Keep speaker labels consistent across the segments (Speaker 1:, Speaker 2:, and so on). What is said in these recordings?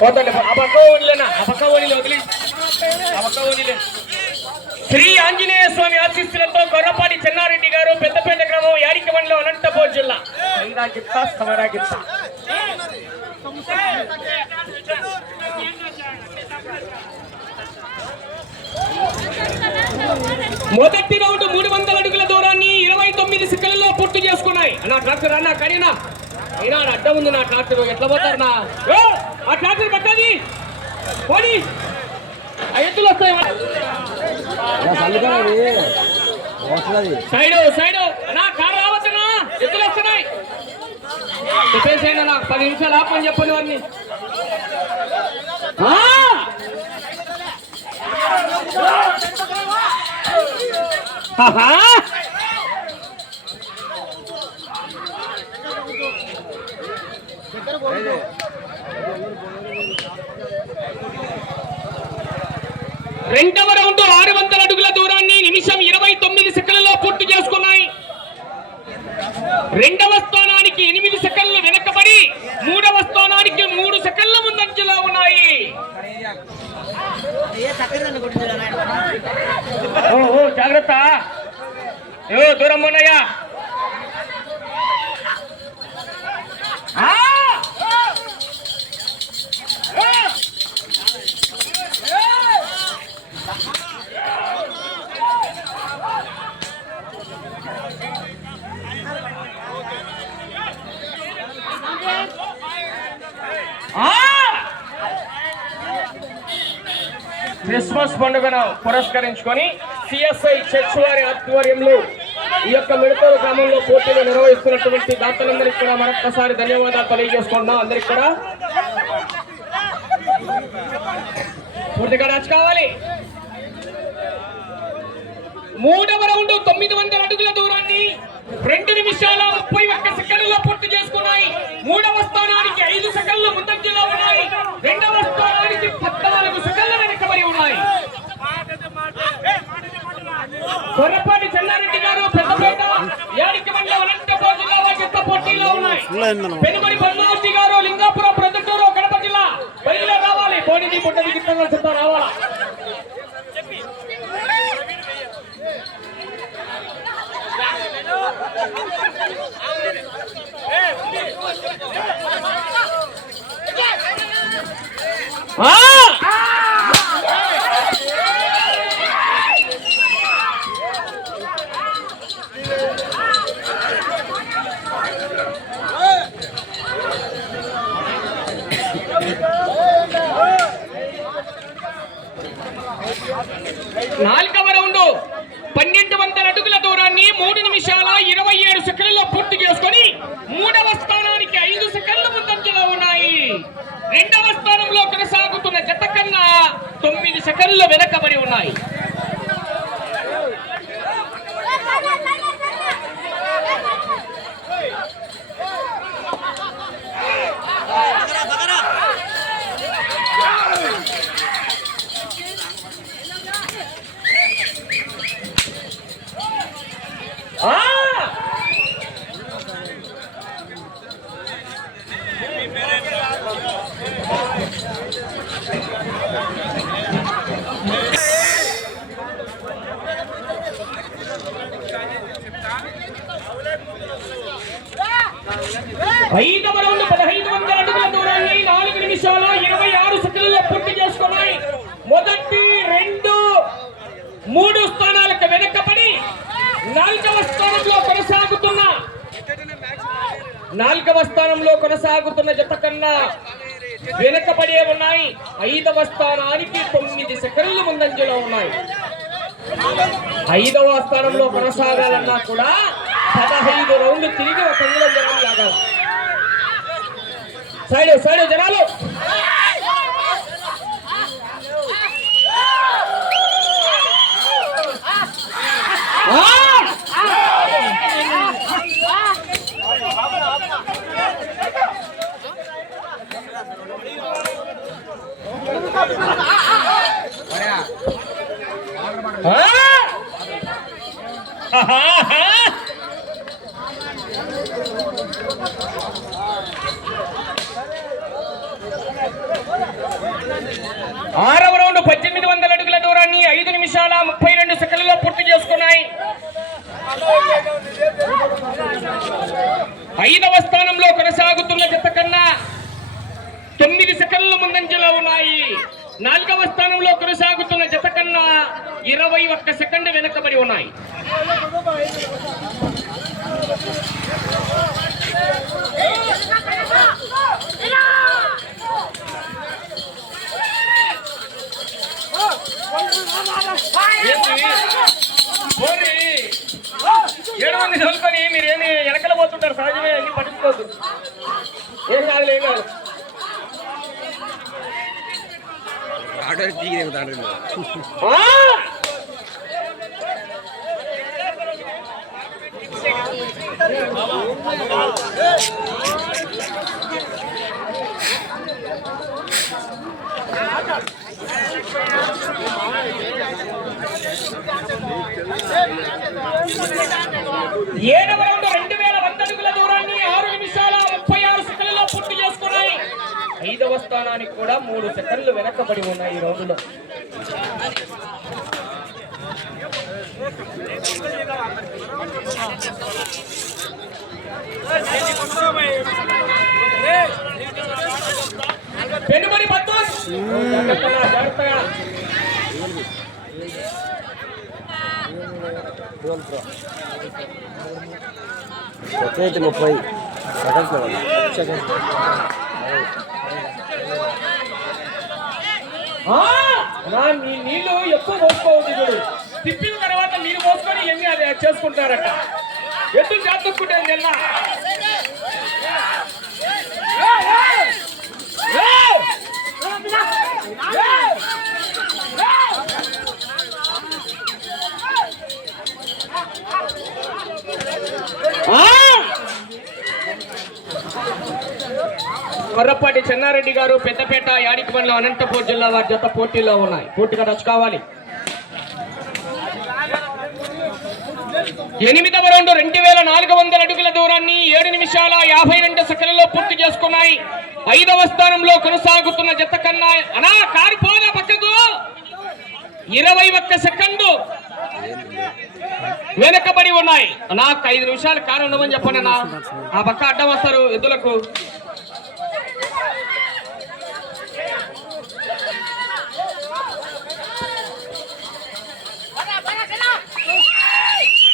Speaker 1: పోతండి. ఆ పక్క ఓనిలేనా? ఆ పక్క ఓనిలే వదిలి. ఆ పక్క ఓనిలే. శ్రీ ఆంజనేయ స్వామి ఆశీస్సులతో గొర్రపాటి చెన్నారెడ్డి గారు పెద్దపేట గ్రామం యాడికి మండలం అనంతపూర్ జిల్లా గిత్త సమరా గిత్త మొదటి రౌండ్ మూడు వందల అడుగుల దూరాన్ని ఇరవై తొమ్మిది సెకండ్లలో పూర్తి చేసుకున్నాయి. నా ట్రాక్టర్ అన్న కరీనా అయినా అడ్డం ఉంది నా ట్రాక్టర్. ఎట్లా పోతారు నా? ఆ ట్రాక్టర్ పట్టది పోనీ. ఆ ఎత్తులు వస్తాయి. Side side. నా కారు రావచ్చునా ఎత్తులు వస్తున్నాయి. చెప్పేసేయండి నాకు పది నిమిషాలు ఆపని చెప్పండి వారిని. రెండవ రౌండ్ ఆరు వందల అడుగుల దూరాన్ని నిమిషం ఇరవై తొమ్మిది సెకండ్లలో పూర్తి చేసుకున్నాయి. రెండవ స్థానానికి ఎనిమిది సెకండ్లు వెనకబడి మూడవ స్థానానికి మూడు సెకండ్ల ముందంజలో ఉన్నాయి ఓ ఓ, జాగ్రత్త. ఏ దూరం ఉన్నాయా క్రిస్మస్ పండుగను పురస్కరించుకొని సిఎస్ఐ చర్చ్ వారి ఆధ్వర్యంలో ఈ యొక్క మిడతల గ్రామంలో పోటీలు నిర్వహిస్తున్నటువంటి దాతలందరికీ కూడా మరొక్కసారి ధన్యవాదాలు తెలియజేసుకుంటున్నాం. అందరికి కూడా పూర్తిగా కావాలి. మూడవ రౌండ్ తొమ్మిది వందల అడుగుల దూరాన్ని రెండు నిమిషాల ముప్పై ఒక్క సెకండ్లలో పూర్తి చేసుకున్నాయి మూడవ స్థానానికి ఐదు సెకండ్ల ముందంజలో ఉన్నాయి రెండవ స్థానానికి పద్నాలుగు సెకండ్ల వెనకబడి ఉన్నాయి కొరపాటి చెన్నారెడ్డి గారు పెద్దపేట ఏడికి మండల అనంతపురం జిల్లా వాకిస్త పోటీలో ఉన్నాయి. పెనుమడి పద్మావతి గారు లింగాపురం ప్రొద్దుటూరు కడప జిల్లా బయలులో రావాలి. పోనీ పుట్టది గిట్టంగా సిద్ధం రావాలా ఆ! నాలుగవ రౌండ్. పన్నెండు వందల అడుగుల దూరాన్ని మూడు నిమిషాల ఇరవై ఏడు సెకండ్లలో పూర్తి చేసుకొని మూడవ స్థానానికి ఐదు సెకండ్ల ముందంజలో ఉన్నాయి. రెండవ స్థానంలో కొనసాగుతున్న జత కన్నా తొమ్మిది సెకండ్లు వెనకబడి ఉన్నాయి ఆ! ఐదవ రౌండ్ పదహైదు వందల అడుగుల దూరాన్ని నాలుగు నిమిషాల ఇరవై ఆరు సెకండ్లలో పూర్తి చేసుకున్నాయి మొదటి రెండు మూడు స్థానాలకు వెనకబడి నాలుగవ స్థానంలో కొనసాగుతున్న నాలుగవ స్థానంలో కొనసాగుతున్న జత కన్నా వెనకబడే ఉన్నాయి. ఐదవ స్థానానికి తొమ్మిది సెకండ్లు ముందంజలో ఉన్నాయి. ఐదవ స్థానంలో కొనసాగాలన్నా కూడా పదహైదు రౌండ్లు తిరిగి ఒక జనం లాగాలి. సైడ్ సైడ్ జనాలు ఆ! ఆహాహా! ఆరవ రౌండ్ పద్దెనిమిది వందల అడుగుల దూరాన్ని ఐదు నిమిషాల ముప్పై రెండు సెకండ్లలో పూర్తి చేసుకున్నాయి. ఐదవ స్థానంలో కొనసాగుతున్న జత కన్నా తొమ్మిది సెకండ్ల ముందంజలో ఉన్నాయి. నాలుగవ స్థానంలో కొనసాగుతున్న జత కన్నా ఇరవై ఒక్క సెకండ్ వెనకబడి ఉన్నాయి. పోతుంటారు సహజమే అన్ని పట్టించుకోవద్దు. ఏం కాదు ఏం కాదు.
Speaker 2: ఆటో దిగి తాడు
Speaker 1: ఆ! ఏడవ రౌండ్ రెండు వేల వంద అడుగుల దూరాన్ని ఆరు నిమిషాల ముప్పై ఆరు సెకండ్లలో పూర్తి చేసుకున్నాయి ఐదవ స్థానానికి కూడా మూడు సెకండ్లు వెనకబడి ఉన్నాయి ఈ రౌండ్లో. పెనుమడి పట్టు. జాగ్రత్తగా జాగ్రత్తగా
Speaker 2: ముప్పై సెకండ్స్
Speaker 1: సెకండ్స్ నా నీ నీళ్ళు ఎక్కువ పోసుకోవద్దు చూడు. తిప్పిన తర్వాత నీళ్ళు పోసుకొని ఎన్ని అది చేసుకుంటారట. ఎద్దు జాతుక్కుంటే నిన్న కొర్రపాటి చెన్నారెడ్డి గారు పెద్దపేట యాడికిపల్లి అనంతపూర్ జిల్లా వారి జత పోటీలో ఉన్నాయి. పూర్తిగా టచ్ కావాలి. ఎనిమిదవ రౌండ్ రెండు వేల నాలుగు వందల అడుగుల దూరాన్ని ఏడు నిమిషాల యాభై రెండు సెకండ్లలో పూర్తి చేసుకున్నాయి. ఐదవ స్థానంలో కొనసాగుతున్న జత కన్నా అనా కారు పోదా పక్కకు? ఇరవై ఒక్క సెకండు వెనకబడి ఉన్నాయి. నాకు ఐదు నిమిషాలు కారు ఉండమని చెప్పండి అన్న. ఆ పక్క అడ్డం వస్తారు ఎద్దులకు.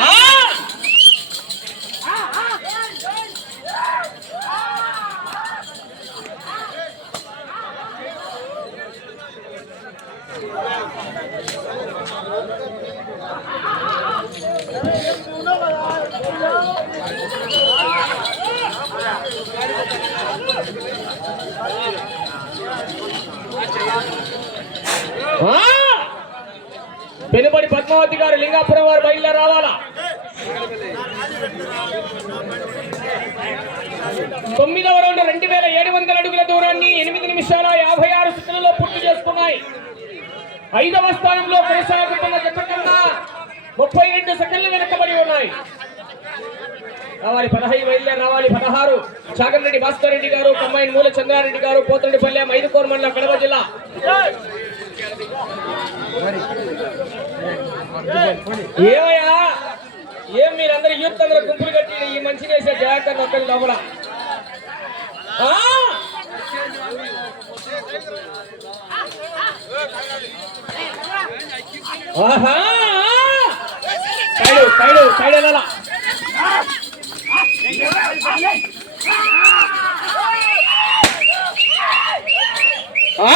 Speaker 1: ఆ! ఆ! పెనుబడి పద్మావతి గారు లింగాపురం వారు బయలుదేరి రావాలా? తొమ్మిదవ రౌండ్ రెండు వేల ఏడు వందల అడుగుల దూరాన్ని ఎనిమిది నిమిషాల యాభై ఆరు సెకండ్లలో పూర్తి చేసుకున్నాయి. ఐదవ స్థానంలో కొనసాగుతున్న జత ముప్పై రెండు సెకండ్లు వెనకబడి ఉన్నాయి. రావాలి పదహైదు బయలుదేరి రావాలి పదహారు. చాగంరెడ్డి భాస్కర్ రెడ్డి గారు కమ్మాయిన్ మూల చంద్రారెడ్డి గారు పోతండిపల్లె ఐదుకోరు మండలం కడప జిల్లా. ఏమయ్యా? ఏం మీరందరూ యూత్ అందరూ గుంపులు కట్టి ఈ మనిషిని వేసే జాగ్రత్త ఒక్కరి లోపల ఆహా! సైడు సైడు సైడ్ వెళ్ళాలా? ఆ!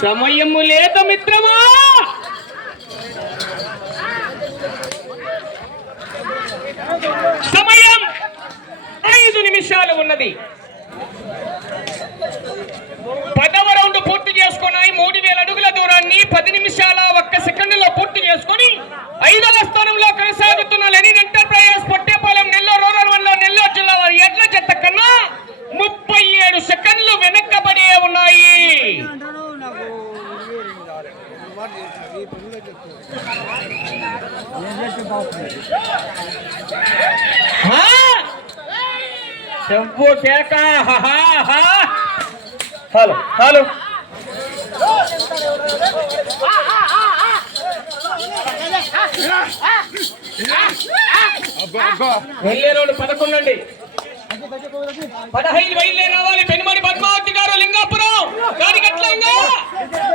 Speaker 1: సమయము లేత మిత్రమా! సమయం ఐదు నిమిషాలు ఉన్నది. పదవ రౌండ్ పూర్తి చేసుకున్నాయి మూడు వేల అడుగుల దూరాన్ని పది నిమిషాల ఒక్క సెకండ్లో పూర్తి చేసుకొని ఐదవ స్థానంలో కొనసాగుతున్న Lenin enterprises Pottepalem Nellore rural మండలం నెల్లూరు జిల్లా వారి ఎడ్ల చెత్త కన్నా ముప్పై ఏడు సెకండ్లు వెనక్కి కేక. Hello hello. వెళ్ళేరోడు పదకొండు అండి. పదహైదు బయలుదే రావాలి పెనుమడి పద్మావతి గారు లింగాపురం.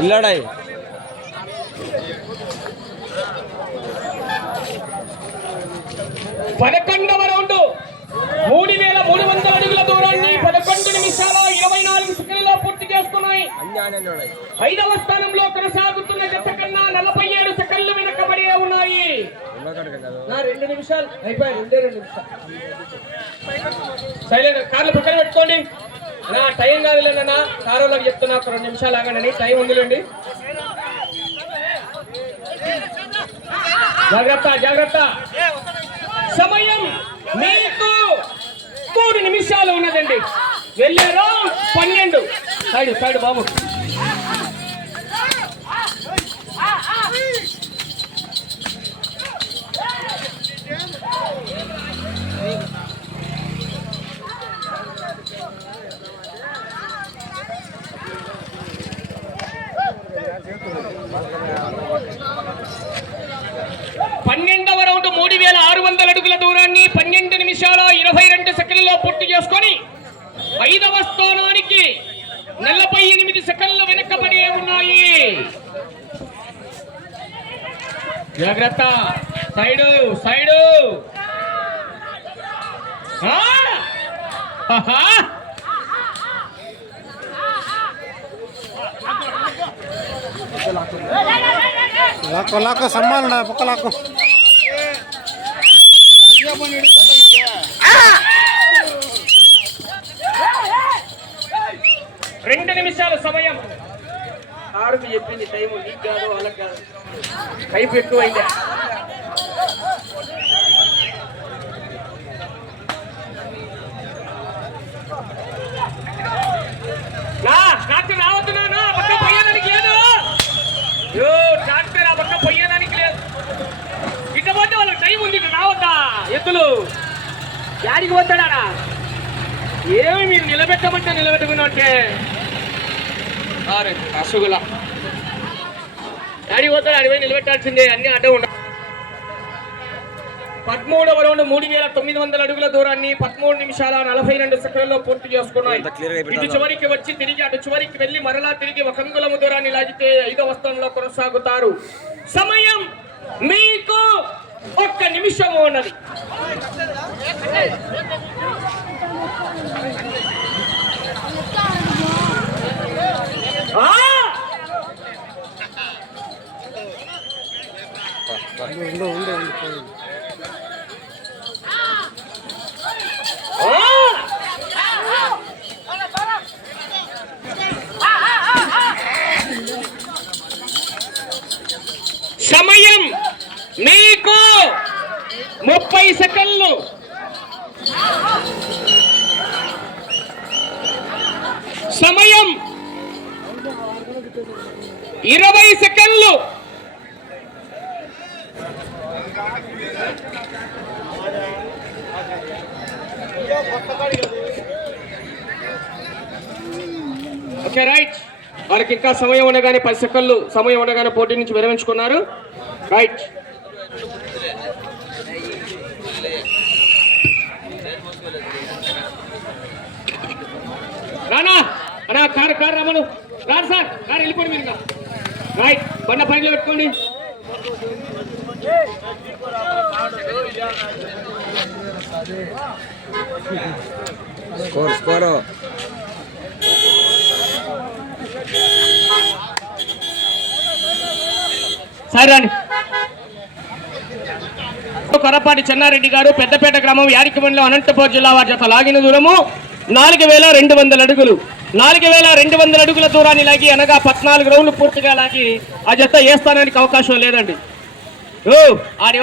Speaker 2: ఇల్లాడాయి.
Speaker 1: పదకొండవ రౌండ్. మూడు వేల మూడు వందల అడుగుల దూరాన్ని పదకొండు నిమిషాల ఇరవై నాలుగు సెకండ్లో పూర్తి
Speaker 2: చేస్తున్నాయి
Speaker 1: ఐదవ స్థానంలో కొనసాగుతున్న జత కన్నా నలభై ఏడు సెకండ్లు వెనకబడి ఉన్నాయి. నా రెండు నిమిషాలు అయిపోయాయి రెండే రెండు నిమిషాలు. సైలెంట్ కార్లు పక్కన పెట్టుకోండి. నా టైం కాదులేనన్నా కారులోకి చెప్తున్నా ఒక రెండు నిమిషాలు ఆగండి టైం ఉందిలేండి. జాగ్రత్త జాగ్రత్త. సమయం మీకు మూడు నిమిషాలు ఉన్నదండి. వెళ్ళారు పన్నెండు. సైడ్ సైడ్ బాబు పన్నెండవ రౌండ్ మూడు వేల ఆరు వందల అడుగుల దూరాన్ని పన్నెండు నిమిషాల ఇరవై రెండు సెకండ్లలో పూర్తి చేసుకొని ఐదవ స్థానానికి నలభై ఎనిమిది సెకండ్లు వెనకబడి ఉన్నాయి జాగ్రత్త. Side side!
Speaker 3: లాక్కో లాక్కో సమ్మాలన్నా పక్క లాక్కో.
Speaker 1: రెండు నిమిషాల సమయం. ఆరుకు చెప్పింది టైం నీకు కాదు వాళ్ళకి కాదు. కైపు ఎక్కువైందా నా డాక్టర్ రావద్దు నాన్న ఆ పక్క పోయేదానికి లేదు. యో డాక్టర్ ఆ పక్క పోయేదానికి లేదు. ఇక పోతే వాళ్ళకి టైం ఉంది ఇక రావద్దా ఎత్తులు యాడికి పోతాడా ఏమి మీరు నిలబెట్టమంటే నిలబెట్టుకున్నట్టే. అరే అసుగుల యాడికి పోతాడు అడిగి నిలబెట్టాల్సిందే అన్ని అడ్డ ఉండ పదమూడవ రౌండ్ మూడు వేల తొమ్మిది వందల అడుగుల దూరాన్ని పదమూడు నిమిషాల నలభై రెండు సెకండ్లలో పూర్తి చేసుకున్నాయి ఇటు. చివరికి వచ్చి తిరిగి అటు చివరికి వెళ్ళి మరలా తిరిగి ఒక అంగుళము దూరాన్ని లాగితే ఐదవ స్థానంలో కొనసాగుతారు సమయం మీకు ఒక్క నిమిషము ఉన్నది ఆ! உண்டு உண்டு உண்டு போயிடும் ఓకే రైట్ వాళ్ళకి ఇంకా సమయం ఉండగానే పది సెకండ్లు సమయం ఉండగానే పోటీ నుంచి విరమించుకున్నారు. రైట్ రానా అన్నా కారు కారు రమ్మను. రారు సార్ కారు వెళ్ళిపోండి మీరు రైట్ బండ పైన పెట్టుకోండి.
Speaker 2: స్కోర్ స్కోరు
Speaker 1: సరే కొరపాటి చెన్నారెడ్డి గారు పెద్దపేట గ్రామం యారికమండలం అనంతపురం జిల్లా వారి జత లాగిన దూరము నాలుగు వేల రెండు వందల అడుగులు. నాలుగు వేల రెండు వందల అడుగుల దూరాన్ని లాగి అనగా పద్నాలుగు రౌండ్లు పూర్తిగా లాగి ఆ జత ఏ స్థానానికి అవకాశం లేదండి. ఓ ఆడి